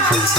Yeah.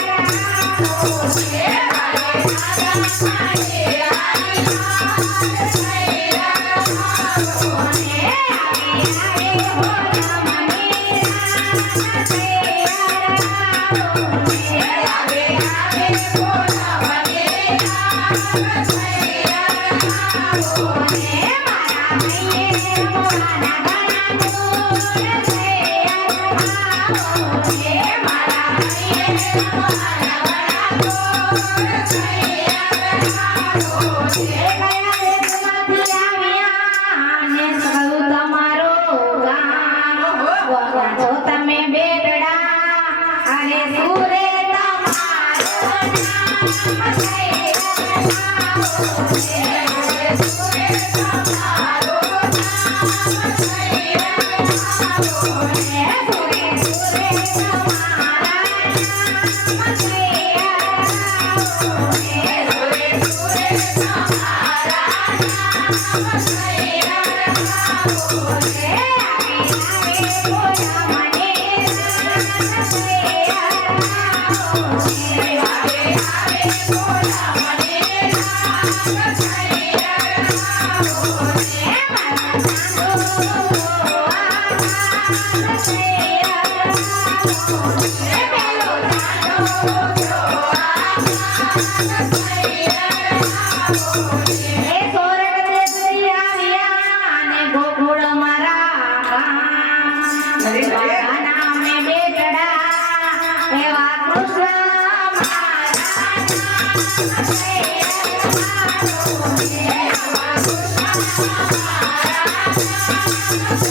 Yeah. Hey, hey, hey, hey,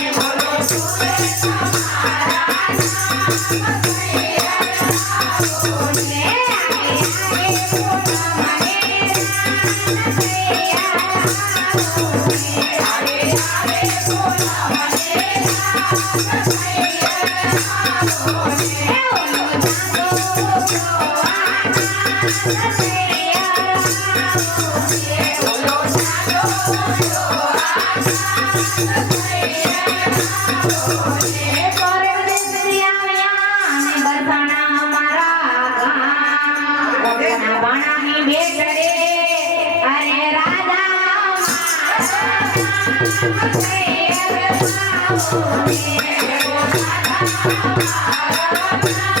Thank you.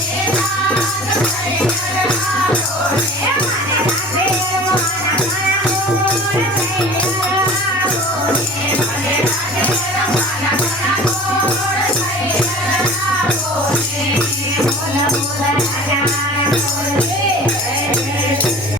Yeah.